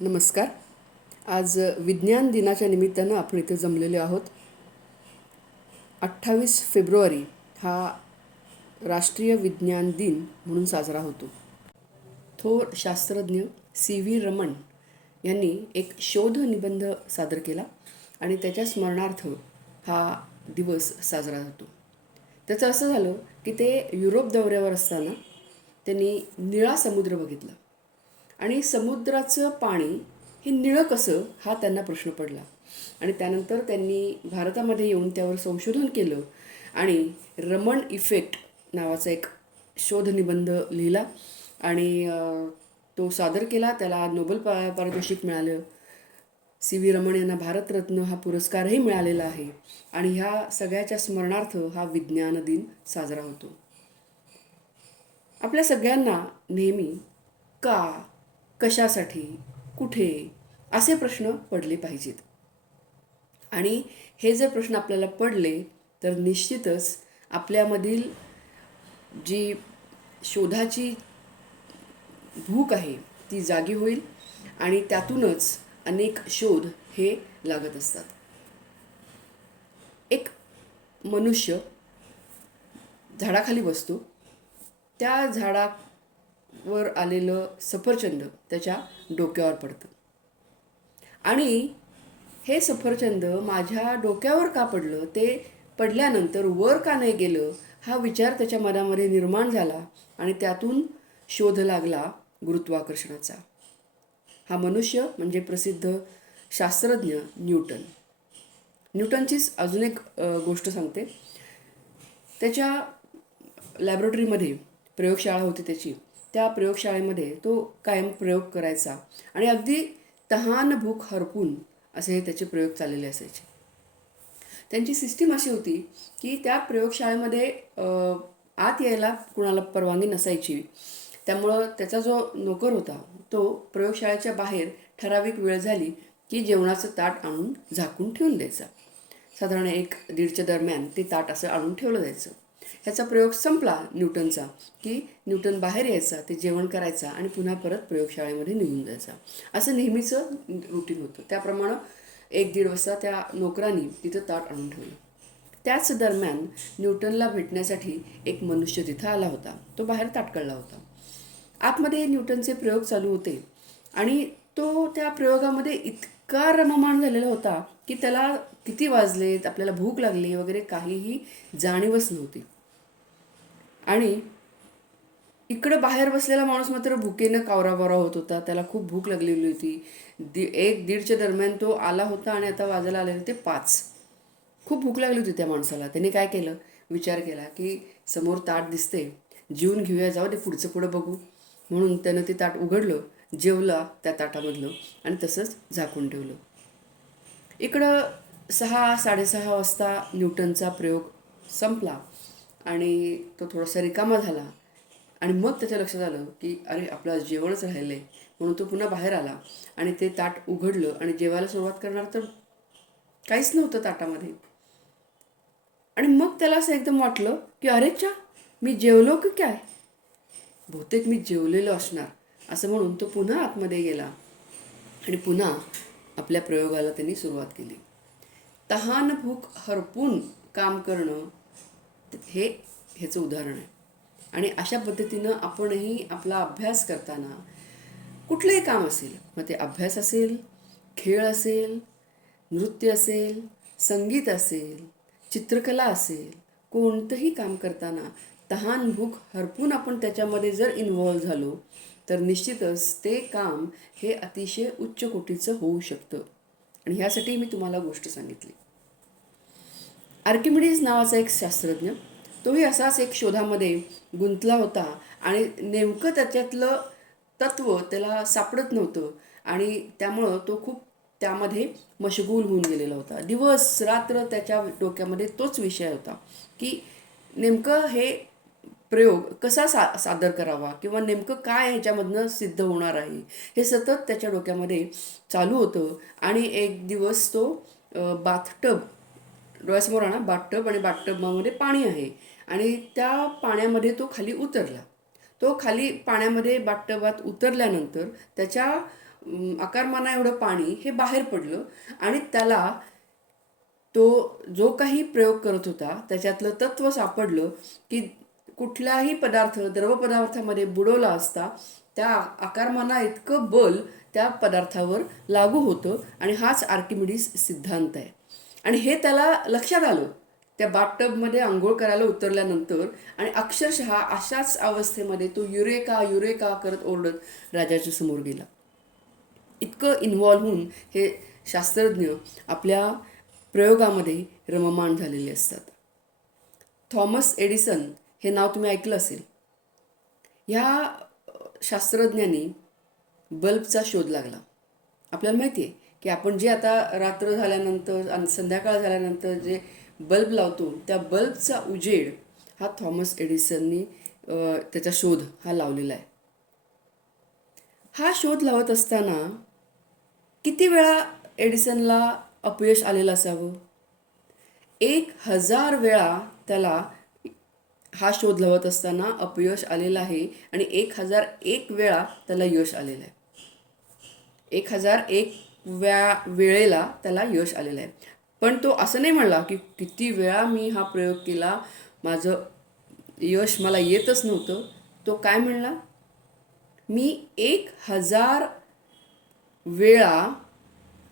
नमस्कार. आज विज्ञान दिनाच्या निमित्तानं आपण इथे जमलेले आहोत. अठ्ठावीस फेब्रुवारी हा राष्ट्रीय विज्ञान दिन म्हणून साजरा होतो. थोर शास्त्रज्ञ सी व्ही रमण यांनी एक शोध निबंध सादर केला आणि त्याच्या स्मरणार्थ हा दिवस साजरा होतो. त्याचं असं झालं की ते युरोप दौऱ्यावर असताना त्यांनी निळा समुद्र बघितला. आणि समुद्राचं पाणी हे निळं कसं हा त्यांना प्रश्न पडला. आणि त्यानंतर त्यांनी भारतामध्ये येऊन त्यावर संशोधन केलं आणि रमण इफेक्ट नावाचा एक शोधनिबंध लिहिला आणि तो सादर केला. त्याला नोबल पा पारितोषिक मिळालं. सी व्ही रमण यांना भारतरत्न हा पुरस्कारही मिळालेला आहे आणि ह्या सगळ्याच्या स्मरणार्थ हा विज्ञान दिन साजरा होतो. आपल्या सगळ्यांना नेहमी का कशासाठी कुठे असे प्रश्न पडले पाहिजेत. आणि हे जर प्रश्न आपल्याला पडले तर निश्चितच आपल्यामधील जी शोधाची भूक आहे ती जागी होईल आणि त्यातूनच अनेक शोध हे लागत असतात. एक मनुष्य झाडाखाली बसतो. त्या झाडा वर आलेलं सफरचंद त्याच्या डोक्यावर पडतं. आणि हे सफरचंद माझ्या डोक्यावर का पडलं? ते पडल्यानंतर वर का नाही गेलं? हा विचार त्याच्या मनामध्ये निर्माण झाला आणि त्यातून शोध लागला गुरुत्वाकर्षणाचा. हा मनुष्य म्हणजे प्रसिद्ध शास्त्रज्ञ न्यूटन. न्यूटनचीच अजून एक गोष्ट सांगते. त्याच्या लॅबोरेटरीमध्ये प्रयोगशाळा होती त्याची. त्या प्रयोगशाळेमध्ये तो कायम प्रयोग करायचा. आणि अगदी तहान भूक हरपून असे हे त्याचे प्रयोग चाललेले असायचे. त्यांची सिस्टीम अशी होती की त्या प्रयोगशाळेमध्ये आत यायला कुणाला परवानगी नसायची. त्यामुळं त्याचा जो नोकर होता तो प्रयोगशाळेच्या बाहेर ठराविक वेळ झाली की जेवणाचं ताट आणून झाकून ठेवून द्यायचा. साधारण एक दीडच्या दरम्यान ते ताट असं आणून ठेवलं जायचं. ह्याचा प्रयोग संपला न्यूटनचा की न्यूटन बाहेर यायचा ते जेवण करायचा आणि पुन्हा परत प्रयोगशाळेमध्ये निघून जायचा असं नेहमीचं रुटीन होतं. त्याप्रमाणे एक दीड वाजता त्या नोकरांनी तिथं ताट आणून ठेवलं. त्याच दरम्यान न्यूटनला भेटण्यासाठी एक मनुष्य तिथं आला होता. तो बाहेर ताटकळला होता. आतमध्ये न्यूटनचे प्रयोग चालू होते आणि तो त्या प्रयोगामध्ये इतका रममाण झालेला होता की त्याला किती वाजलेत आपल्याला भूक लागली वगैरे काहीही जाणीवच नव्हती. आणि इकडं बाहेर बसलेला माणूस मात्र भुकेनं कावराबारा होत होता. त्याला खूप भूक लागलेली होती. दि एक दीडच्या दरम्यान तो आला होता आणि आता वाजायला आलेले ते पाच. खूप भूक लागली होती त्या माणसाला. त्याने काय केलं? विचार केला की समोर ताट दिसते जेवून घेऊया जाऊ दे पुढचं पुढं बघू. म्हणून त्यानं ते ताट उघडलं जेवला त्या ताटामधलं आणि तसंच झाकून ठेवलं. इकडं सहा साडेसहा वाजता न्यूटनचा प्रयोग संपला. आणि तो थोडासा रिकामा झाला. आणि मग त्याच्या लक्षात आलं की अरे आपलं आज जेवणच राहिलं आहे म्हणून तो पुन्हा बाहेर आला. आणि ते ताट उघडलं आणि जेवायला सुरुवात करणार तर काहीच नव्हतं ताटामध्ये. आणि मग त्याला असं एकदम वाटलं की अरे चा मी जेवलो की काय? बहुतेक मी जेवलेलो असणार. असं म्हणून तो पुन्हा आतमध्ये गेला. आणि पुन्हा आपल्या प्रयोगाला त्यांनी सुरुवात केली. तहान भूक हरपून काम करणं हे ह्याचं उदाहरण आहे. आणि अशा पद्धतीनं आपणही आपला अभ्यास करताना कुठलंही काम असेल मग ते अभ्यास असेल खेळ असेल नृत्य असेल संगीत असेल चित्रकला असेल कोणतंही काम करताना तहान भूक हरपून आपण त्याच्यामध्ये जर इन्व्हॉल्व झालो तर निश्चितच ते काम हे अतिशय उच्च कोटीचं होऊ शकतं. आणि ह्यासाठी मी तुम्हाला गोष्ट सांगितली. आर्किमिडीज नावाचा एक शास्त्रज्ञ तोही असाच एक शोधामध्ये गुंतला होता आणि नेमकं त्याच्यातलं तत्व त्याला सापडत नव्हतं आणि त्यामुळं तो खूप त्यामध्ये मशगूल होऊन गेलेला होता. दिवस रात्र त्याच्या डोक्यामध्ये तोच विषय होता की नेमकं हे प्रयोग कसा सा सादर करावा किंवा नेमकं काय ह्याच्यामधनं सिद्ध होणार आहे? हे सतत त्याच्या डोक्यामध्ये चालू होतं आणि एक दिवस तो बाथटब डोळ्यासमोर आणा बाथटब आणि बाथटबमध्ये पाणी आहे. आणि त्या पाण्यामध्ये तो खाली उतरला. तो खाली पाण्यामध्ये बाथटबात उतरल्यानंतर त्याच्या आकारमाना एवढं पाणी हे बाहेर पडलं आणि त्याला तो जो काही प्रयोग करत होता त्याच्यातलं तत्व सापडलं की कुठलाही पदार्थ द्रव पदार्थामध्ये बुडवला असता त्या आकारमाना इतकं बल त्या पदार्थावर लागू होतं आणि हाच आर्किमिडीज सिद्धांत आहे. आणि हे त्याला लक्षात आलं. त्या बापटबमध्ये आंघोळ करायला उतरल्यानंतर आणि अक्षरशः अशाच अवस्थेमध्ये तो युरेका युरेका करत ओरडत राजाच्या समोर गेला. इतकं इन्व्हॉल्व होऊन हे शास्त्रज्ञ आपल्या प्रयोगामध्ये रममाण झालेले असतात. थॉमस एडिसन हे नाव तुम्ही ऐकलं असेल. ह्या शास्त्रज्ञांनी बल्बचा शोध लागला. आपल्याला माहिती आहे की आपण जे आता रात्र झाल्यानंतर आणि संध्याकाळ झाल्यानंतर जे बल्ब लावतो त्या बल्बचा उजेड हा थॉमस एडिसननी त्याचा शोध हा लावलेला आहे. हा शोध लावत असताना किती वेळा एडिसनला अपयश आलेलं असावं? एक हजार वेळा त्याला हा शोध लावत असताना अपयश आलेलं आहे आणि एक हजार एक वेळा त्याला यश आलेलं आहे. एक हजार एक व्या वेळेला त्याला यश आलेलं आहे. पण तो असं नाही म्हणला की किती वेळा मी हा प्रयोग केला माझं यश मला येतच नव्हतं. तो काय म्हणला? मी एक हजार वेळा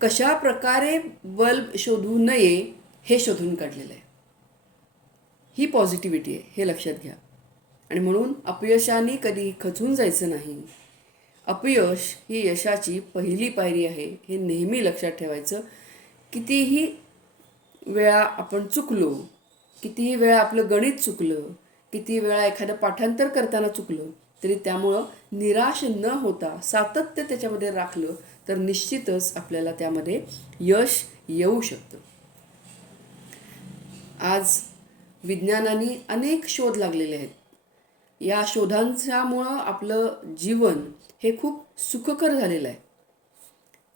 कशा प्रकारे बल्ब शोधू नये हे शोधून काढलेलं आहे. ही पॉझिटिव्हिटी आहे हे लक्षात घ्या. आणि म्हणून अपयशाने कधी खचून जायचं नाही. अपयश ही यशाची पहिली पायरी आहे हे नेहमी लक्षात ठेवायचं. कितीही वेळा आपण चुकलो कितीही वेळा आपलं गणित चुकलं किती वेळा एखादं पाठांतर करताना चुकलं तरी त्यामुळं निराश न होता सातत्य त्याच्यामध्ये राखलं तर निश्चितच आपल्याला त्यामध्ये यश येऊ शकतं. आज विज्ञानाने अनेक शोध लागलेले आहेत. या शोधांच्यामुळं आपलं जीवन हे खूप सुखकर झालेलं आहे.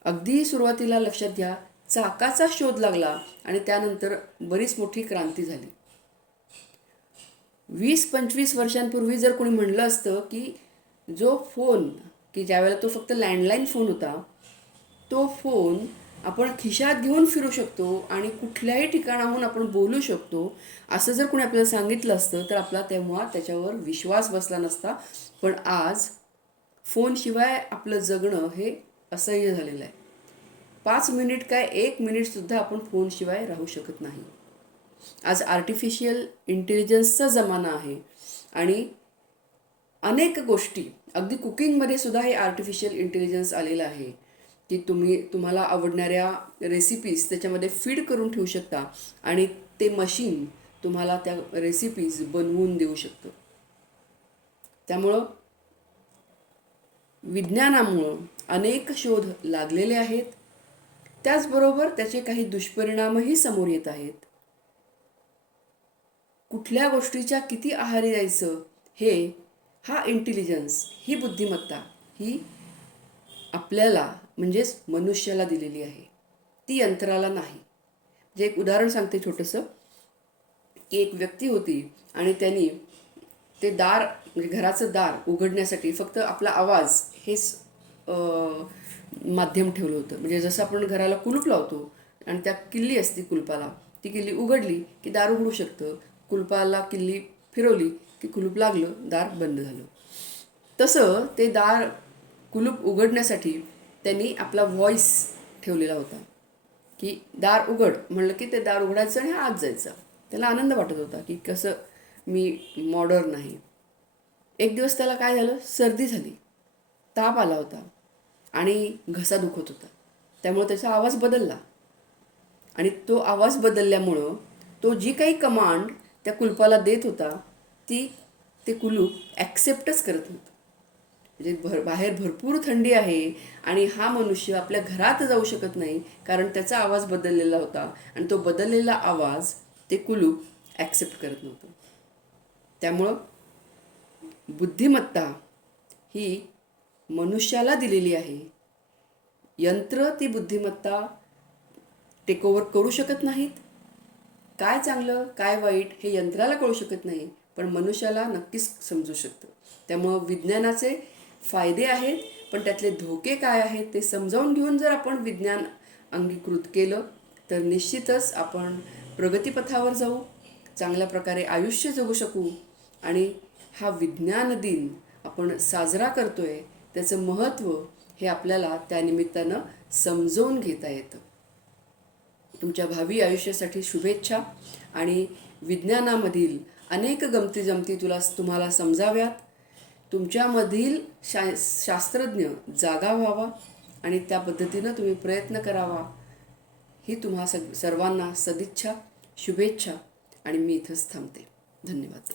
अगदी सुरुवातीला लक्षात घ्या चाकाचा शोध लागला आणि त्यानंतर बरीच मोठी क्रांती झाली. वीस पंचवीस वर्षांपूर्वी जर कोणी म्हणलं असतं की जो फोन की ज्यावेळेला तो फक्त लँडलाईन फोन होता तो फोन आपण खिशात घेऊन फिरू शकतो आणि कुठल्याही ठिकाणाहून आपण बोलू शकतो असं जर कोणी आपल्याला सांगितलं असतं तर आपला तेव्हा त्याच्यावर विश्वास बसला नसता. पण आज फोनशिवाय आपलं जगणं हे असह्य झालेलं आहे. पाच मिनिट काय एक मिनिटसुद्धा आपण फोनशिवाय राहू शकत नाही. आज आर्टिफिशियल इंटेलिजन्सचा जमाना आहे आणि अनेक गोष्टी अगदी कुकिंगमध्ये सुद्धा हे आर्टिफिशियल इंटेलिजन्स आलेलं आहे की तुम्ही तुम्हाला आवडणाऱ्या रेसिपीज त्याच्यामध्ये फीड करून ठेवू शकता आणि ते मशीन तुम्हाला त्या रेसिपीज बनवून देऊ शकतं. त्यामुळं विज्ञानामुळं अनेक शोध लागलेले आहेत. त्याचबरोबर त्याचे काही दुष्परिणामही समोर येत आहेत. कुठल्या गोष्टीच्या किती आहारी जायचं हे हा इंटेलिजन्स ही बुद्धिमत्ता ही आपल्याला म्हणजेच मनुष्याला दिलेली आहे. ती यंत्राला नाही. जे एक उदाहरण सांगते छोटंसं. की एक व्यक्ती होती आणि त्यांनी ते दार म्हणजे घराचं दार उघडण्यासाठी फक्त आपला आवाज हेच माध्यम ठेवलं होतं. म्हणजे जसं आपण घराला कुलूप लावतो आणि त्या किल्ली असते कुलपाला ती किल्ली उघडली की दार उघडू शकतं. कुलपाला किल्ली फिरवली की कुलूप लागलं दार बंद झालं. तसं ते दार कुलूप उघडण्यासाठी त्यांनी आपला व्हॉइस ठेवलेला होता. की दार उघड. म्हणलं की ते दार उघडायचं आणि आत जायचं. त्याला आनंद वाटत होता की कसं मी मॉडर्न आहे. एक दिवस त्याला काय झालं? सर्दी झाली. ताप आला होता आणि घसा दुखत होता. त्यामुळं त्याचा आवाज बदलला. आणि तो आवाज बदलल्यामुळं तो जी काही कमांड त्या कुलपाला देत होता ती ते कुलूप ॲक्सेप्टच करत नव्हतं. म्हणजे भर बाहेर भरपूर थंडी आहे आणि हा मनुष्य आपल्या घरात जाऊ शकत नाही कारण त्याचा आवाज बदललेला होता आणि तो बदललेला आवाज ते कुलूप ॲक्सेप्ट करत नव्हतं. त्यामुळं बुद्धिमत्ता ही मनुष्याला दिलेली आहे. यंत्र ती बुद्धिमत्ता टेकओव्हर करू शकत नाहीत. काय चांगलं काय वाईट हे यंत्राला कळू शकत नाही पण मनुष्याला नक्कीच समजू शकतं. त्यामुळं विज्ञानाचे फायदे आहेत पण त्यातले धोके काय आहेत ते समजावून घेऊन जर आपण विज्ञान अंगीकृत केलं तर निश्चितच आपण प्रगतीपथावर जाऊ चांगल्या प्रकारे आयुष्य जगू शकू. आणि हा विज्ञान दिन आपण साजरा करतो आहे त्याचं महत्त्व हे आपल्याला त्यानिमित्तानं समजवून घेता येतं. तुमच्या भावी आयुष्यासाठी शुभेच्छा आणि विज्ञानामधील अनेक गमती जमती तुला तुम्हाला समजाव्यात. तुमच्यामधील शा शास्त्रज्ञ जागा व्हावा आणि त्या पद्धतीनं तुम्ही प्रयत्न करावा. ही तुम्हा सग सर्वांना सदिच्छा शुभेच्छा आणि मी इथंच थांबते. धन्यवाद.